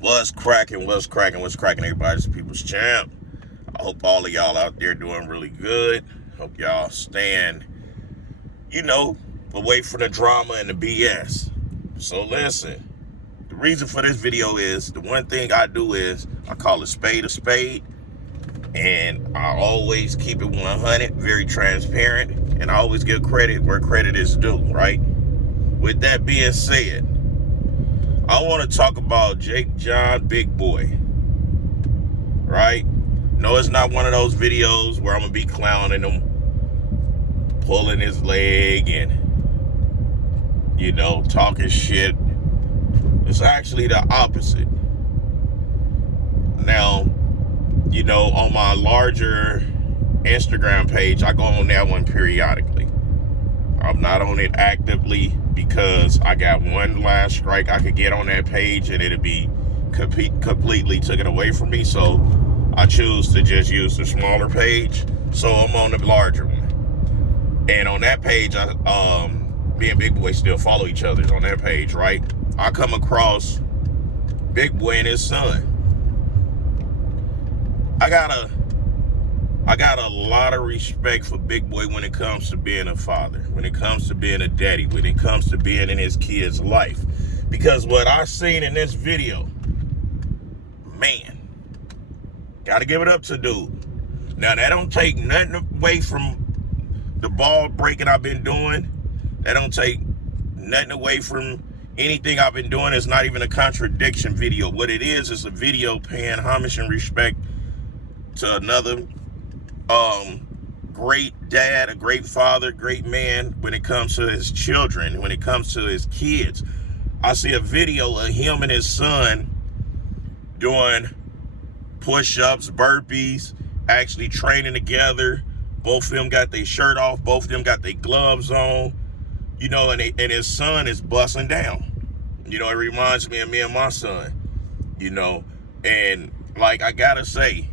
What's cracking, everybody? It's People's Champ. I hope all of y'all out there doing really good. Hope y'all staying, away from the drama and the BS. So listen, the reason for this video is, the one thing I do is, I call a spade, and I always keep it 100, very transparent, and I always give credit where credit is due, right? With that being said, I want to talk about Jake John Big Boy, right? No, it's not one of those videos where I'm going to be clowning him, pulling his leg and, talking shit. It's actually the opposite. Now, on my larger Instagram page, I go on that one periodically. I'm not on it actively because I got one last strike I could get on that page and it'd be completely taken away from me. So I choose to just use the smaller page. So I'm on the larger one. And on that page, me and Big Boy still follow each other on that page, right? I come across Big Boy and his son. I got a lot of respect for Big Boy when it comes to being a father, when it comes to being a daddy, when it comes to being in his kid's life. Because what I seen in this video, man, gotta give it up to dude. Now, that don't take nothing away from the ball breaking I've been doing. That don't take nothing away from anything I've been doing. It's not even a contradiction video. What it is a video paying homage and respect to another great dad, a great father, great man when it comes to his children, when it comes to his kids. I see a video of him and his son doing push-ups, burpees, actually training together. Both of them got their shirt off, both of them got their gloves on, and his son is busting down. It reminds me of me and my son, and like, I gotta say,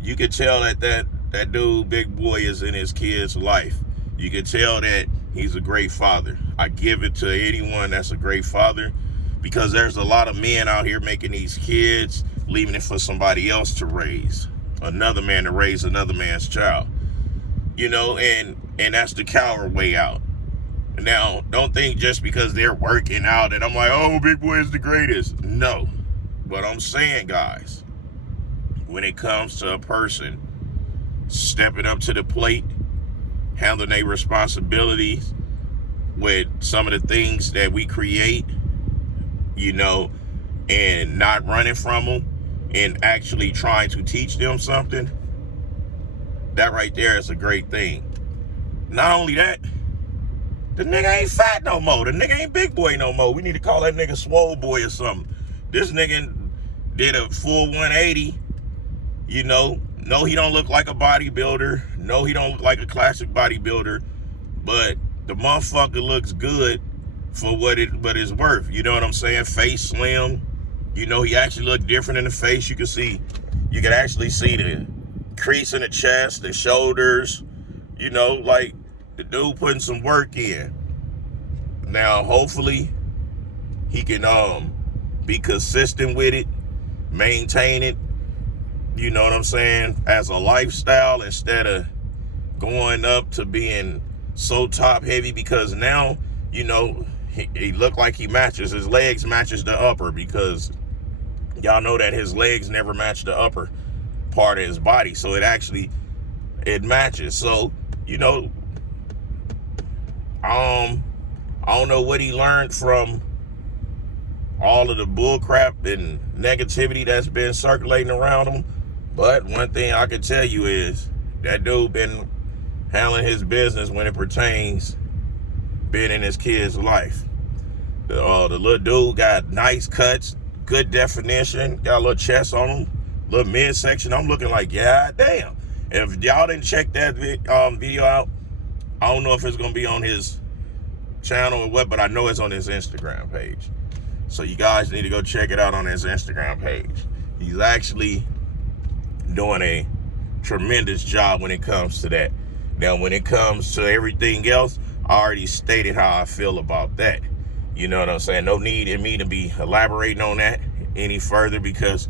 you could tell that dude, Big Boy, is in his kid's life. You could tell that he's a great father. I give it to anyone that's a great father, because there's a lot of men out here making these kids, leaving it for somebody else to raise, another man to raise another man's child, and that's the coward way out. Now, don't think just because they're working out and I'm like, oh, Big Boy is the greatest. No. What I'm saying, guys, when it comes to a person stepping up to the plate, handling their responsibilities with some of the things that we create, and not running from them and actually trying to teach them something, that right there is a great thing. Not only that, the nigga ain't fat no more. The nigga ain't Big Boy no more. We need to call that nigga Swole Boy or something. This nigga did a full 180. No, he don't look like a bodybuilder. No, he don't look like a classic bodybuilder. But the motherfucker looks good for what it's worth. You know what I'm saying? Face slim. He actually looked different in the face. You can actually see the crease in the chest, the shoulders. Like, the dude putting some work in. Now, hopefully, he can be consistent with it, maintain it. You know what I'm saying? As a lifestyle, instead of going up to being so top heavy, because now, he look like he matches. His legs matches the upper, because y'all know that his legs never match the upper part of his body. So it matches. So, I don't know what he learned from all of the bull crap and negativity that's been circulating around him. But one thing I can tell you is that dude been handling his business when it pertains being in his kid's life. The little dude got nice cuts, good definition, got a little chest on him, little midsection. I'm looking like, yeah, damn. If y'all didn't check that video out, I don't know if it's going to be on his channel or what, but I know it's on his Instagram page. So you guys need to go check it out on his Instagram page. He's actually doing a tremendous job when it comes to that. Now, when it comes to everything else, I already stated how I feel about that. You know what I'm saying? No need in me to be elaborating on that. any further because,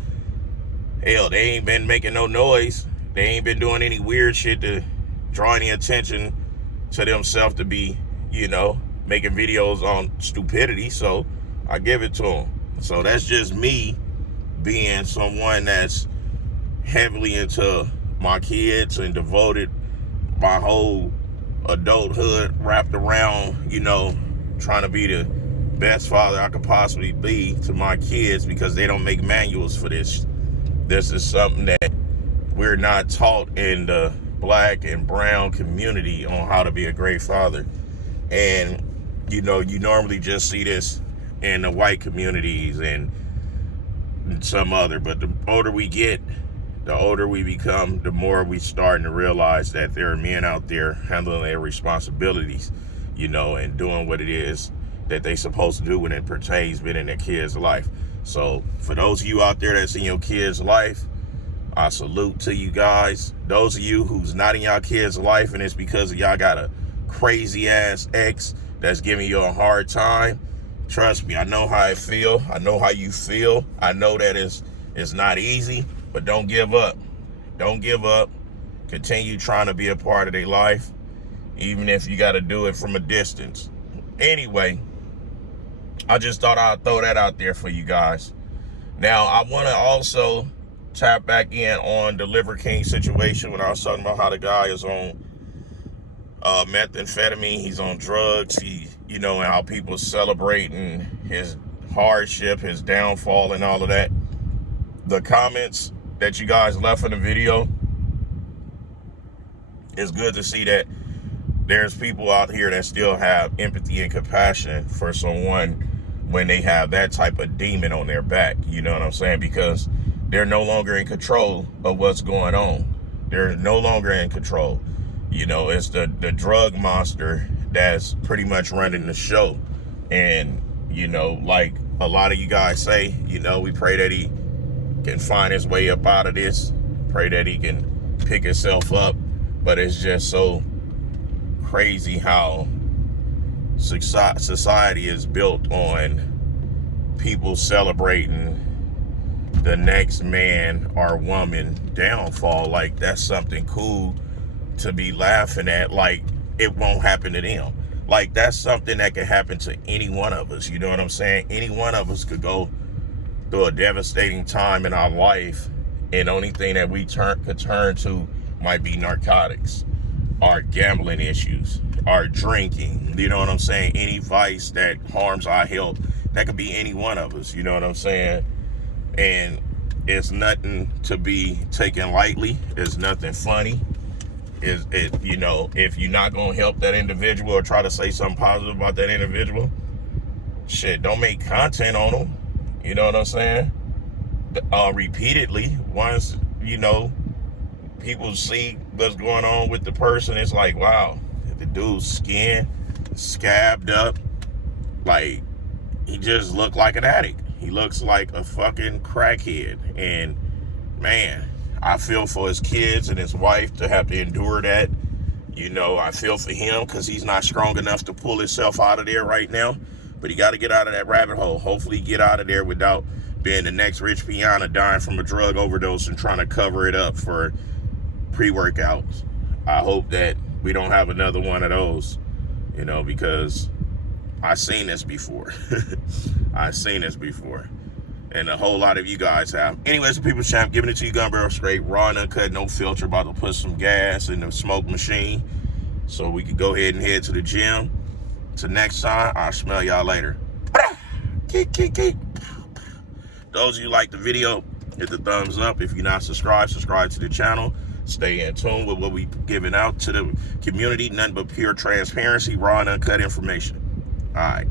hell, they ain't been making no noise. They ain't been doing any weird shit to draw any attention to themselves to be, making videos on stupidity. So I give it to them. So that's just me being someone that's heavily into my kids and devoted my whole adulthood wrapped around, trying to be the best father I could possibly be to my kids, because they don't make manuals for this. This is something that we're not taught in the black and brown community on how to be a great father. And, you normally just see this in the white communities and some other, but the older we get, the older we become, the more we starting to realize that there are men out there handling their responsibilities, and doing what it is that they supposed to do when it pertains been in their kids' life. So for those of you out there that's in your kids' life, I salute to you guys. Those of you who's not in y'all kids' life and it's because y'all got a crazy ass ex that's giving you a hard time, trust me, I know how I feel. I know how you feel. I know that it's not easy, but don't give up. Don't give up. Continue trying to be a part of their life, even if you got to do it from a distance. Anyway, I just thought I'd throw that out there for you guys. Now, I want to also tap back in on the Liver King situation when I was talking about how the guy is on methamphetamine, he's on drugs, and how people celebrating his hardship, his downfall, and all of that. The comments that you guys left in the video, it's good to see that there's people out here that still have empathy and compassion for someone when they have that type of demon on their back. You know what I'm saying? Because they're no longer in control of what's going on. They're no longer in control. It's the drug monster that's pretty much running the show. And, like a lot of you guys say, we pray that he can find his way up out of this. Pray that he can pick himself up. But it's just so crazy how society is built on people celebrating the next man or woman downfall. Like that's something cool to be laughing at, like it won't happen to them. Like that's something that can happen to any one of us. You know what I'm saying? Any one of us could go through a devastating time in our life, and the only thing that we could turn to might be narcotics, our gambling issues, our drinking. You know what I'm saying? Any vice that harms our health. That could be any one of us. You know what I'm saying? And it's nothing to be taken lightly. It's nothing funny. If you're not gonna help that individual or try to say something positive about that individual, shit, don't make content on them. You know what I'm saying? Repeatedly, once people see what's going on with the person, it's like, wow, the dude's skin scabbed up, like he just looked like an addict. He looks like a fucking crackhead. And man, I feel for his kids and his wife to have to endure that. I feel for him because he's not strong enough to pull himself out of there right now. But he got to get out of that rabbit hole. Hopefully get out of there without being the next Rich Piana dying from a drug overdose and trying to cover it up for pre-workouts. I hope that we don't have another one of those, because I've seen this before. I've seen this before. And a whole lot of you guys have. Anyways, the People's Champ, giving it to you gun barrel straight, raw and uncut, no filter. About to put some gas in the smoke machine so we can go ahead and head to the gym. Till next time, I'll smell y'all later. Those of you like the video, hit the thumbs up. If you're not subscribed, subscribe to the channel. Stay in tune with what we giving out to the community. Nothing but pure transparency, raw and uncut information. All right.